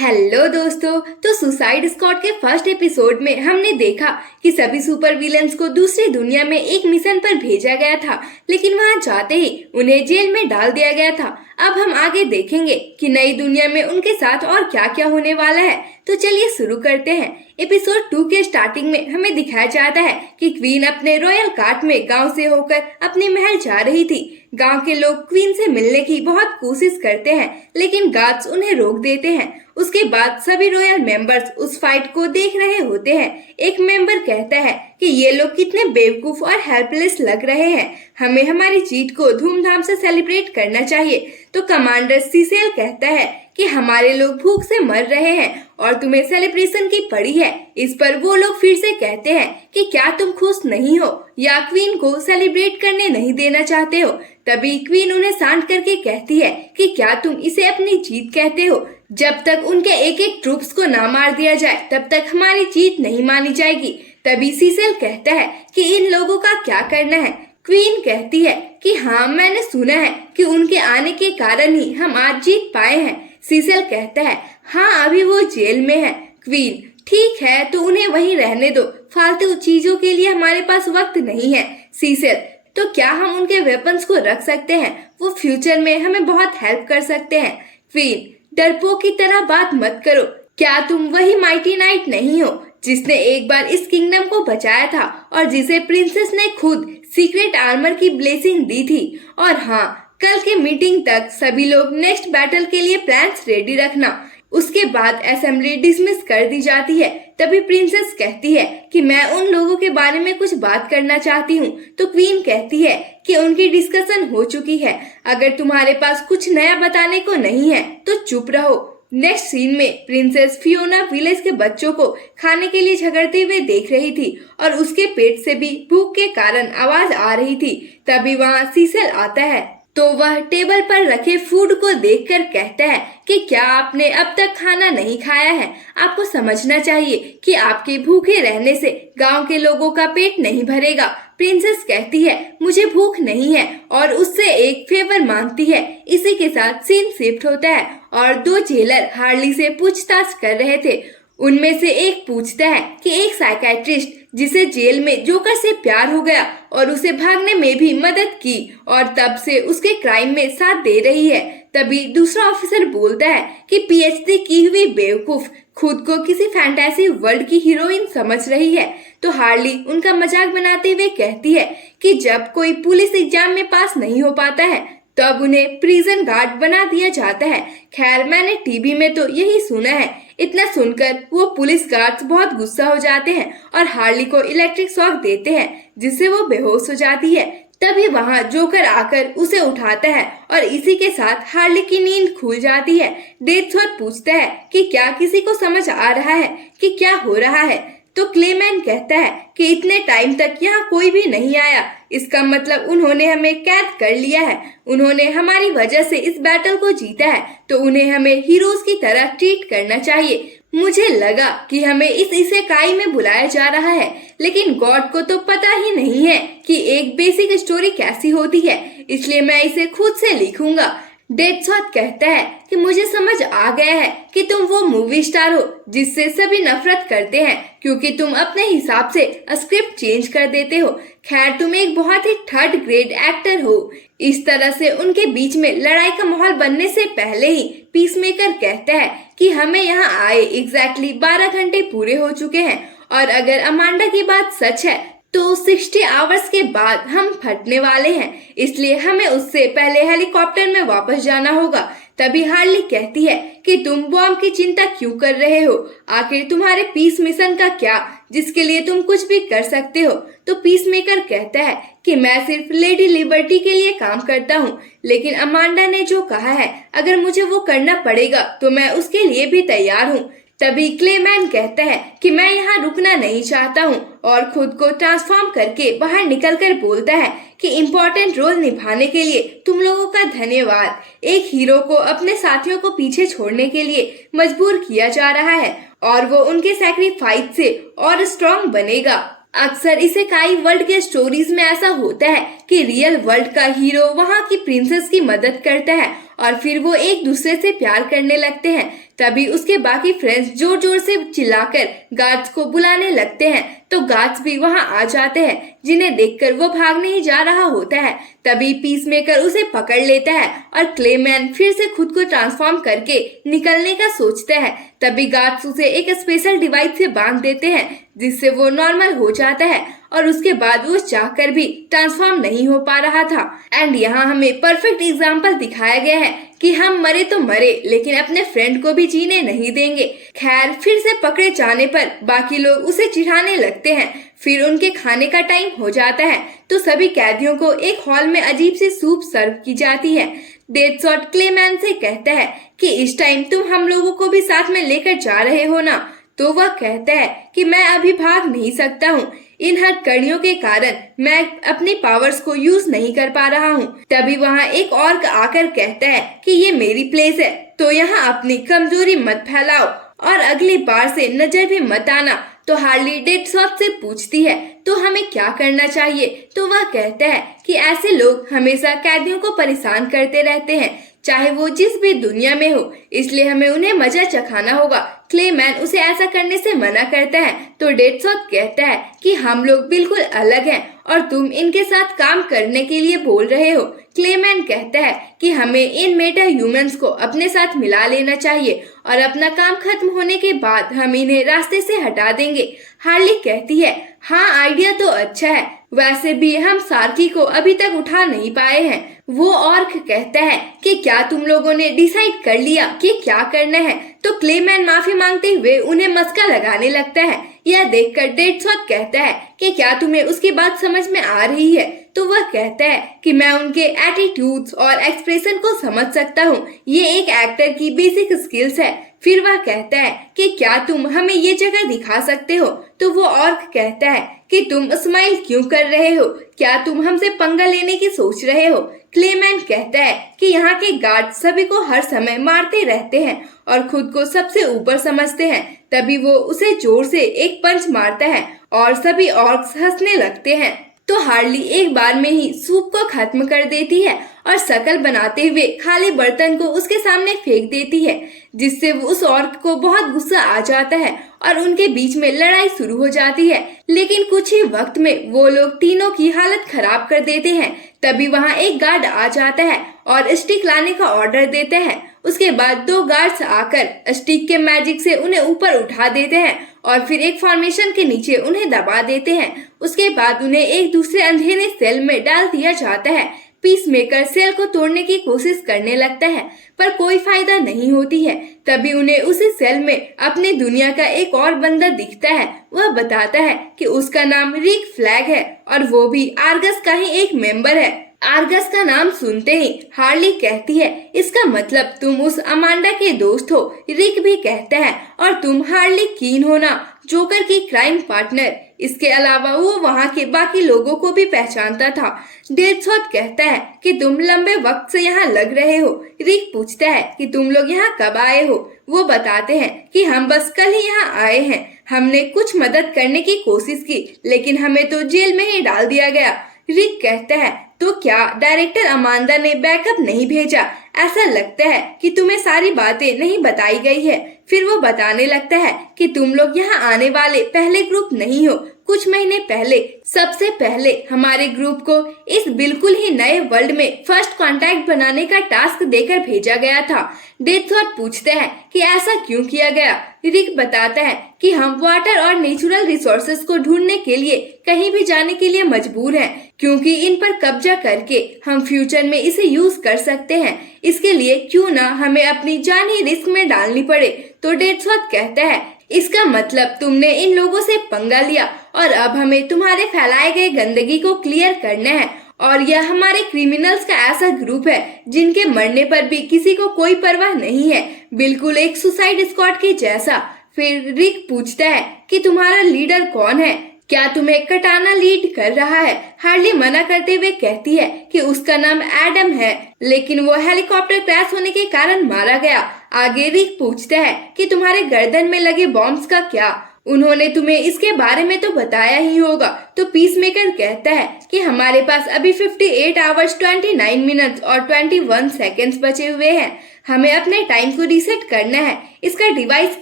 Hello दोस्तों। तो suicide squad के फर्स्ट एपिसोड में हमने देखा कि सभी सुपर विलेंस को दूसरी दुनिया में एक मिशन पर भेजा गया था, लेकिन वहां जाते ही उन्हें जेल में डाल दिया गया था। अब हम आगे देखेंगे कि नई दुनिया में उनके साथ और क्या क्या होने वाला है। तो चलिए शुरू करते हैं। एपिसोड 2 के स्टार्टिंग में हमें दिखाया जाता है कि क्वीन अपने रॉयल कार्ट में गांव से होकर अपने महल जा रही थी। गांव के लोग क्वीन से मिलने की बहुत कोशिश करते हैं, लेकिन गार्ड्स उन्हें रोक देते हैं। उसके बाद सभी रॉयल मेंबर्स उस फाइट को देख रहे होते हैं। एक मेंबर कहता है कि ये लोग कितने बेवकूफ और हेल्पलेस लग रहे हैं, हमें हमारी जीत को धूमधाम से सेलिब्रेट करना चाहिए। तो कमांडर सीसेल कहता है कि हमारे लोग भूख से मर रहे हैं और तुम्हें सेलिब्रेशन की पड़ी है। इस पर वो लोग फिर से कहते हैं कि क्या तुम खुश नहीं हो या क्वीन को सेलिब्रेट करने नहीं देना चाहते हो। तभी क्वीन उन्हें शांत करके कहती है कि क्या तुम इसे अपनी जीत कहते हो। जब तक उनके एक एक ट्रूप्स को ना मार दिया जाए तब तक हमारी जीत नहीं मानी जाएगी। तभी सीसेल कहता है कि इन लोगों का क्या करना है। क्वीन कहती है कि हाँ, मैंने सुना है कि उनके आने के कारण ही हम आज जीत पाए हैं। सीसेल कहता है हाँ, अभी वो जेल में है। क्वीन ठीक है, तो उन्हें वहीं रहने दो, फालतू चीजों के लिए हमारे पास वक्त नहीं है। सीसेल तो क्या हम उनके वेपन्स को रख सकते हैं, वो फ्यूचर में हमें बहुत हेल्प कर सकते हैं। क्वीन डरपोक की तरह बात मत करो, क्या तुम वही माइटी नाइट नहीं हो जिसने एक बार इस किंगडम को बचाया था और जिसे प्रिंसेस ने खुद सीक्रेट आर्मर की ब्लेसिंग दी थी। और हाँ, कल के मीटिंग तक सभी लोग नेक्स्ट बैटल के लिए प्लान्स रेडी रखना। उसके बाद असेंबली डिसमिस कर दी जाती है। तभी प्रिंसेस कहती है कि मैं उन लोगों के बारे में कुछ बात करना चाहती हूँ। तो क्वीन कहती है कि उनकी डिस्कशन हो चुकी है, अगर तुम्हारे पास कुछ नया बताने को नहीं है तो चुप रहो। नेक्स्ट सीन में प्रिंसेस फियोना विलेज के बच्चों को खाने के लिए झगड़ते हुए देख रही थी और उसके पेट से भी भूख के कारण आवाज आ रही थी। तभी वहाँ सीसेल आता है तो वह टेबल पर रखे फूड को देखकर कहता है कि क्या आपने अब तक खाना नहीं खाया है। आपको समझना चाहिए कि आपके भूखे रहने से गांव के लोगों का पेट नहीं भरेगा। प्रिंसेस कहती है मुझे भूख नहीं है और उससे एक फेवर मांगती है। इसी के साथ सीन शिफ्ट होता है और दो जेलर हार्ली से पूछताछ कर रहे थे। उनमें से एक पूछता है कि एक साइकियाट्रिस्ट जिसे जेल में जोकर से प्यार हो गया और उसे भागने में भी मदद की और तब से उसके क्राइम में साथ दे रही है। तभी दूसरा ऑफिसर बोलता है कि पीएचडी की हुई बेवकूफ खुद को किसी फैंटेसी वर्ल्ड की हीरोइन समझ रही है। तो हार्ली उनका मजाक बनाते हुए कहती है कि जब कोई पुलिस एग्जाम में पास नहीं हो पाता है तब उन्हें प्रिजन गार्ड बना दिया जाता है। खैर, मैंने टीवी में तो यही सुना है। इतना सुनकर वो पुलिस गार्ड्स बहुत गुस्सा हो जाते हैं और हार्ली को इलेक्ट्रिक शॉक देते हैं जिससे वो बेहोश हो जाती है। तभी वहाँ जोकर आकर उसे उठाता है और इसी के साथ हार्ली की नींद खुल जाती है। डेथशॉट पूछता है कि क्या किसी को समझ आ रहा है कि क्या हो रहा है। तो क्लेमैन कहता है कि इतने टाइम तक यहाँ कोई भी नहीं आया, इसका मतलब उन्होंने हमें कैद कर लिया है। उन्होंने हमारी वजह से इस बैटल को जीता है, तो उन्हें हमें हीरोज की तरह ट्रीट करना चाहिए। मुझे लगा कि हमें इस इसेकाई में बुलाया जा रहा है, लेकिन गॉड को तो पता ही नहीं है कि एक बेसिक स्टोरी कैसी होती है, इसलिए मैं इसे खुद से लिखूंगा। डेथशॉट कहता है कि मुझे समझ आ गया है कि तुम वो मूवी स्टार हो जिससे सभी नफरत करते हैं क्योंकि तुम अपने हिसाब से स्क्रिप्ट चेंज कर देते हो। खैर, तुम एक बहुत ही थर्ड ग्रेड एक्टर हो। इस तरह से उनके बीच में लड़ाई का माहौल बनने से पहले ही पीसमेकर कहता है कि हमें यहाँ आए एग्जैक्टली 12 घंटे पूरे हो चुके हैं और अगर अमांडा की बात सच है तो 60 आवर्स के बाद हम फटने वाले हैं, इसलिए हमें उससे पहले हेलीकॉप्टर में वापस जाना होगा। तभी हार्ली कहती है कि तुम बॉम्ब की चिंता क्यों कर रहे हो, आखिर तुम्हारे पीस मिशन का क्या जिसके लिए तुम कुछ भी कर सकते हो। तो पीसमेकर कहता है कि मैं सिर्फ लेडी लिबर्टी के लिए काम करता हूँ, लेकिन अमांडा ने जो कहा है अगर मुझे वो करना पड़ेगा तो मैं उसके लिए भी तैयार हूँ। तभी क्लेमैन कहता है कि मैं यहाँ रुकना नहीं चाहता हूँ और खुद को ट्रांसफॉर्म करके बाहर निकलकर बोलता है कि इम्पोर्टेंट रोल निभाने के लिए तुम लोगों का धन्यवाद। एक हीरो को अपने साथियों को पीछे छोड़ने के लिए मजबूर किया जा रहा है और वो उनके सैक्रिफाइस से और स्ट्रॉन्ग बनेगा। अक्सर इसेकाई वर्ल्ड के स्टोरीज में ऐसा होता है कि रियल वर्ल्ड का हीरो वहाँ की प्रिंसेस की मदद करता है और फिर वो एक दूसरे से प्यार करने लगते हैं। तभी उसके बाकी फ्रेंड्स जोर जोर से चिल्लाकर गार्ड्स को बुलाने लगते हैं, तो गार्ड्स भी वहां आ जाते हैं, जिन्हें देखकर वो भागने ही जा रहा होता है। तभी पीसमेकर उसे पकड़ लेता है और क्लेमैन फिर से खुद को ट्रांसफॉर्म करके निकलने का सोचता है। तभी गार्ड्स उसे एक स्पेशल डिवाइस से बांध देते हैं, जिससे वो नॉर्मल हो जाता है और उसके बाद वो चाहकर भी ट्रांसफॉर्म नहीं हो पा रहा था। एंड यहाँ हमें परफेक्ट एग्जाम्पल दिखाया गया है कि हम मरे तो मरे, लेकिन अपने फ्रेंड को भी जीने नहीं देंगे। खैर, फिर से पकड़े जाने पर बाकी लोग उसे चिढ़ाने लगते हैं। फिर उनके खाने का टाइम हो जाता है, तो सभी कैदियों को एक हॉल में अजीब सी सूप सर्व की जाती है। डेडशॉट क्लेमैन से कहता है कि इस टाइम तुम हम लोगों को भी साथ में लेकर जा रहे हो ना? तो वह कहता है कि मैं अभी भाग नहीं सकता हूँ, इन हथकड़ियों के कारण मैं अपनी पावर्स को यूज नहीं कर पा रहा हूँ। तभी वहाँ एक ऑर्क आकर कहता है कि ये मेरी प्लेस है, तो यहाँ अपनी कमजोरी मत फैलाओ और अगली बार से नजर भी मत आना। तो हार्ली डेडशॉट से पूछती है तो हमें क्या करना चाहिए? तो वह कहता है कि ऐसे लोग हमेशा कैदियों को परेशान करते रहते हैं, चाहे वो जिस भी दुनिया में हो, इसलिए हमें उन्हें मजा चखाना होगा। क्लेमैन उसे ऐसा करने से मना करता है, तो डेडशॉट कहता है कि हम लोग बिल्कुल अलग हैं और तुम इनके साथ काम करने के लिए बोल रहे हो। क्लेमैन कहता है कि हमें इन मेटा ह्यूमंस को अपने साथ मिला लेना चाहिए और अपना काम खत्म होने के बाद हम इन्हें रास्ते से हटा देंगे। हार्ली कहती है, हाँ आइडिया तो अच्छा है, वैसे भी हम सार्की को अभी तक उठा नहीं पाए हैं। वो ऑर्क कहता है कि क्या तुम लोगों ने डिसाइड कर लिया कि क्या करना है? तो क्लेमैन माफी मांगते हुए उन्हें मस्का लगाने लगता है। यह देखकर डेडशॉट कहता है कि क्या तुम्हें उसकी बात समझ में आ रही है? तो वह कहता है कि मैं उनके एटीट्यूड्स और एक्सप्रेशन को समझ सकता हूँ, ये एक एक्टर की बेसिक स्किल्स है। फिर वह कहता है कि क्या तुम हमें ये जगह दिखा सकते हो? तो वो ऑर्क कहता है कि तुम स्माइल क्यों कर रहे हो? क्या तुम हमसे पंगा लेने की सोच रहे हो? क्लेमैन कहता है कि यहाँ के गार्ड सभी को हर समय मारते रहते हैं और खुद को सबसे ऊपर समझते हैं। तभी वो उसे जोर से एक पंच मारता है और सभी ऑर्क्स हंसने लगते हैं। तो हार्ली एक बार में ही सूप को खत्म कर देती है और शकल बनाते हुए खाली बर्तन को उसके सामने फेंक देती है, जिससे उस ऑर्क को बहुत गुस्सा आ जाता है और उनके बीच में लड़ाई शुरू हो जाती है। लेकिन कुछ ही वक्त में वो लोग तीनों की हालत खराब कर देते हैं। तभी वहाँ एक गार्ड आ जाता है और स्टिक लाने का ऑर्डर देता है। उसके बाद दो गार्ड्स आकर स्टिक के मैजिक से उन्हें ऊपर उठा देते हैं और फिर एक फॉर्मेशन के नीचे उन्हें दबा देते हैं। उसके बाद उन्हें एक दूसरे अंधेरे सेल में डाल दिया जाता है। पीसमेकर सेल को तोड़ने की कोशिश करने लगता है, पर कोई फायदा नहीं होती है। तभी उन्हें उसी सेल में अपने दुनिया का एक और बंदा दिखता है। वह बताता है कि उसका नाम रिक फ्लैग है और वो भी आर्गस का ही एक मेंबर है। आर्गस का नाम सुनते ही हार्ली कहती है, इसका मतलब तुम उस अमांडा के दोस्त हो। रिक भी कहता है, और तुम हार्ली कीन हो ना, जोकर की क्राइम पार्टनर। इसके अलावा वो वहाँ के बाकी लोगों को भी पहचानता था। डेडशॉट कहता है कि तुम लंबे वक्त से यहाँ लग रहे हो। रिक पूछता है कि तुम लोग यहाँ कब आए हो? वो बताते हैं कि हम बस कल ही यहाँ आए हैं। हमने कुछ मदद करने की कोशिश की, लेकिन हमें तो जेल में ही डाल दिया गया। रिक कहता है, तो क्या डायरेक्टर अमांदा ने बैकअप नहीं भेजा? ऐसा लगता है कि तुम्हें सारी बातें नहीं बताई गई है। फिर वो बताने लगता है कि तुम लोग यहाँ आने वाले पहले ग्रुप नहीं हो। कुछ महीने पहले सबसे पहले हमारे ग्रुप को इस बिल्कुल ही नए वर्ल्ड में फर्स्ट कांटेक्ट बनाने का टास्क देकर भेजा गया था। डेडशॉट पूछते हैं कि ऐसा क्यों किया गया? रिक बताता है कि हम वाटर और नेचुरल रिसोर्सेज को ढूंढने के लिए कहीं भी जाने के लिए मजबूर हैं, क्योंकि इन पर कब्जा करके हम फ्यूचर में इसे यूज कर सकते हैं। इसके लिए क्यों ना हमें अपनी जान ही रिस्क में डालनी पड़े। तो डेडशॉट कहता है, इसका मतलब तुमने इन लोगों से पंगा लिया और अब हमें तुम्हारे फैलाए गए गंदगी को क्लियर करना है। और यह हमारे क्रिमिनल्स का ऐसा ग्रुप है जिनके मरने पर भी किसी को कोई परवाह नहीं है, बिल्कुल एक सुसाइड स्क्वाड के जैसा। फिर रिक पूछता है कि तुम्हारा लीडर कौन है? क्या तुम्हें कटाना लीड कर रहा है? हार्ली मना करते हुए कहती है कि उसका नाम एडम है, लेकिन वो हेलीकॉप्टर क्रैश होने के कारण मारा गया। आगे रिक पूछता है कि तुम्हारे गर्दन में लगे बॉम्ब्स का क्या? उन्होंने तुम्हें इसके बारे में तो बताया ही होगा। तो पीसमेकर कहता है कि हमारे पास अभी 58 आवर्स 29 मिनट्स और 21 सेकेंड्स बचे हुए हैं। हमें अपने टाइम को रीसेट करना है। इसका डिवाइस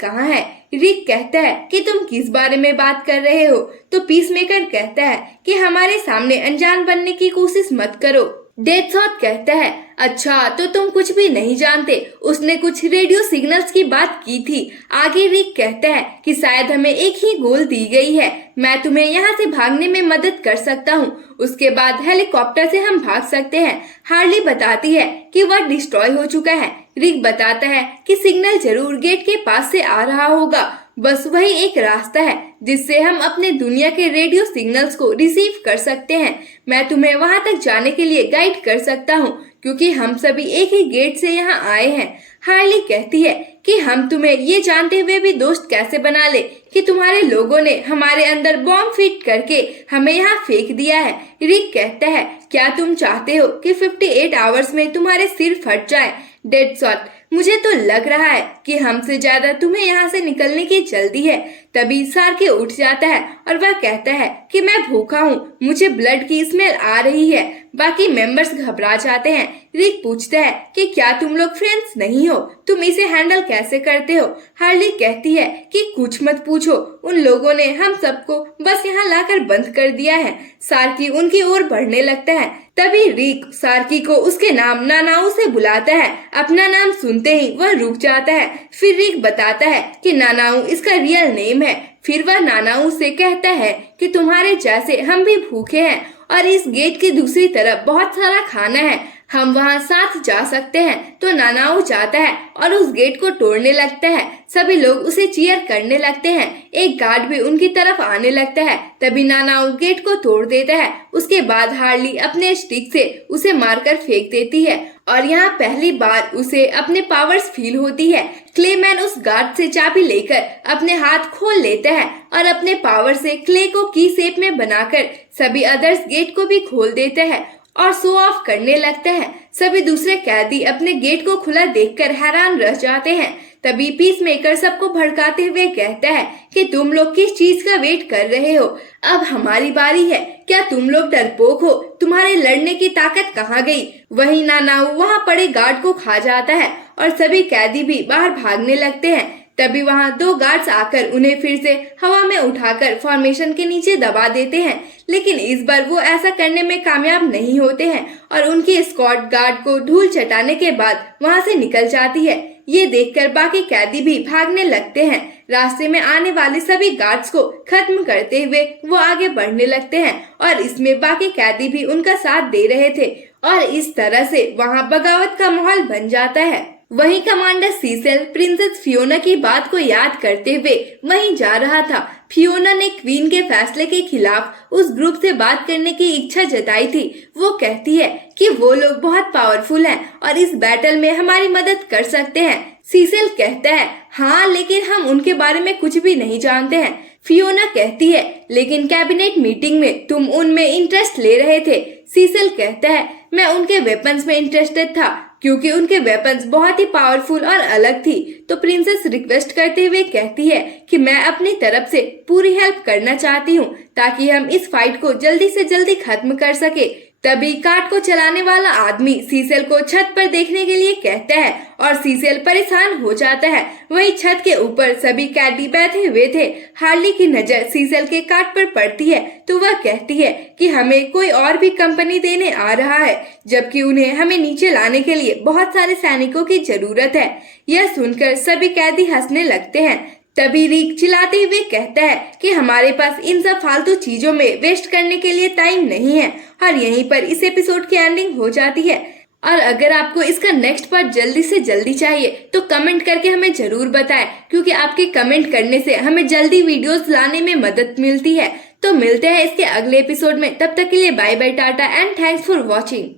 कहाँ है? रिक कहता है कि तुम किस बारे में बात कर रहे हो? तो पीसमेकर कहता है कि हमारे सामने अनजान बनने की कोशिश मत करो। डेथशॉट कहता है, अच्छा तो तुम कुछ भी नहीं जानते, उसने कुछ रेडियो सिग्नल्स की बात की थी। आगे रिक कहता है कि शायद हमें एक ही गोल दी गई है, मैं तुम्हें यहाँ से भागने में मदद कर सकता हूँ, उसके बाद हेलीकॉप्टर से हम भाग सकते हैं। हार्ली बताती है कि वह डिस्ट्रॉय हो चुका है। रिक बताता है कि सिग्नल जरूर गेट के पास से आ रहा होगा, बस वही एक रास्ता है जिससे हम अपने दुनिया के रेडियो सिग्नल्स को रिसीव कर सकते हैं। मैं तुम्हें वहां तक जाने के लिए गाइड कर सकता हूँ क्योंकि हम सभी एक ही गेट से यहाँ आए हैं। हार्ली कहती है कि हम तुम्हें ये जानते हुए भी दोस्त कैसे बना ले कि तुम्हारे लोगों ने हमारे अंदर बॉम्ब फिट करके हमें यहाँ फेंक दिया है। रिक कहता है, क्या तुम चाहते हो कि 58 आवर्स में तुम्हारे सिर फट जाए? डेथशॉट, मुझे तो लग रहा है कि हमसे ज्यादा तुम्हें यहाँ से निकलने की जल्दी है। तभी सार्की उठ जाता है और वह कहता है कि मैं भूखा हूँ, मुझे ब्लड की स्मेल आ रही है। बाकी मेंबर्स घबरा जाते हैं। रिक पूछता है कि क्या तुम लोग फ्रेंड्स नहीं हो, तुम इसे हैंडल कैसे करते हो? हार्ली कहती है कि कुछ मत पूछो, उन लोगों ने हम सबको बस यहाँ लाकर बंद कर दिया है। सार्की उनकी ओर बढ़ने लगता है। तभी रिक सार्की को उसके नाम नानाऊ से बुलाता है। अपना नाम सुनते ही वह रुक जाता है। फिर रिक बताता है कि नानाऊ इसका रियल नेम है। फिर वह नानाऊ से कहता है कि तुम्हारे जैसे हम भी भूखे हैं और इस गेट की दूसरी तरफ बहुत सारा खाना है, हम वहाँ साथ जा सकते हैं। तो नानाऊ जाता है और उस गेट को तोड़ने लगता है। सभी लोग उसे चीयर करने लगते हैं। एक गार्ड भी उनकी तरफ आने लगता है। तभी नानाऊ गेट को तोड़ देता है। उसके बाद हार्ली अपने स्टिक से उसे मारकर फेंक देती है और यहाँ पहली बार उसे अपने पावर्स फील होती है। क्लेमैन उस गार्ड से चाबी लेकर अपने हाथ खोल लेता है और अपने पावर से क्ले को की शेप में बनाकर सभी अदर्स गेट को भी खोल देता है और शो ऑफ करने लगता है। सभी दूसरे कैदी अपने गेट को खुला देखकर हैरान रह जाते हैं। तभी पीसमेकर सबको भड़काते हुए कहता है कि तुम लोग किस चीज का वेट कर रहे हो? अब हमारी बारी है। क्या तुम लोग डरपोक हो? तुम्हारे लड़ने की ताकत कहाँ गई? वही नानाऊ वहाँ पड़े गार्ड को खा जाता है और सभी कैदी भी बाहर भागने लगते हैं। तभी वहाँ 2 गार्ड्स आकर उन्हें फिर से हवा में उठाकर फॉर्मेशन के नीचे दबा देते हैं, लेकिन इस बार वो ऐसा करने में कामयाब नहीं होते हैं और उनकी स्क्वाड गार्ड को धूल चटाने के बाद वहाँ से निकल जाती है। ये देखकर बाकी कैदी भी भागने लगते हैं। रास्ते में आने वाले सभी गार्ड्स को खत्म करते हुए वो आगे बढ़ने लगते हैं और इसमें बाकी कैदी भी उनका साथ दे रहे थे और इस तरह से वहाँ बगावत का माहौल बन जाता है। वहीं कमांडर सीसेल प्रिंसेस फियोना की बात को याद करते हुए वहीं जा रहा था। फियोना ने क्वीन के फैसले के खिलाफ उस ग्रुप से बात करने की इच्छा जताई थी। वो कहती है कि वो लोग बहुत पावरफुल हैं और इस बैटल में हमारी मदद कर सकते हैं। सीसेल कहता है, हाँ लेकिन हम उनके बारे में कुछ भी नहीं जानते हैं। फियोना कहती है, लेकिन कैबिनेट मीटिंग में तुम उनमें इंटरेस्ट ले रहे थे। सीसेल कहता है, मैं उनके वेपन्स में इंटरेस्टेड था क्योंकि उनके वेपन्स बहुत ही पावरफुल और अलग थी। तो प्रिंसेस रिक्वेस्ट करते हुए कहती है कि मैं अपनी तरफ से पूरी हेल्प करना चाहती हूँ ताकि हम इस फाइट को जल्दी से जल्दी खत्म कर सके। तभी कार्ट को चलाने वाला आदमी सीसेल को छत पर देखने के लिए कहता है और सीसेल परेशान हो जाता है। वहीं छत के ऊपर सभी कैदी बैठे हुए थे। हार्ली की नजर सीसेल के कार्ट पर पड़ती है तो वह कहती है कि हमें कोई और भी कंपनी देने आ रहा है, जबकि उन्हें हमें नीचे लाने के लिए बहुत सारे सैनिकों की जरूरत है। यह सुनकर सभी कैदी हंसने लगते हैं। तभी रिक चिल्लाते हुए कहता है कि हमारे पास इन सब फालतू चीजों में वेस्ट करने के लिए टाइम नहीं है और यहीं पर इस एपिसोड की एंडिंग हो जाती है। और अगर आपको इसका नेक्स्ट पार्ट जल्दी से जल्दी चाहिए तो कमेंट करके हमें जरूर बताएं, क्योंकि आपके कमेंट करने से हमें जल्दी वीडियोस लाने में मदद मिलती है। तो मिलते हैं इसके अगले एपिसोड में, तब तक के लिए bye bye, tata and thanks for watching.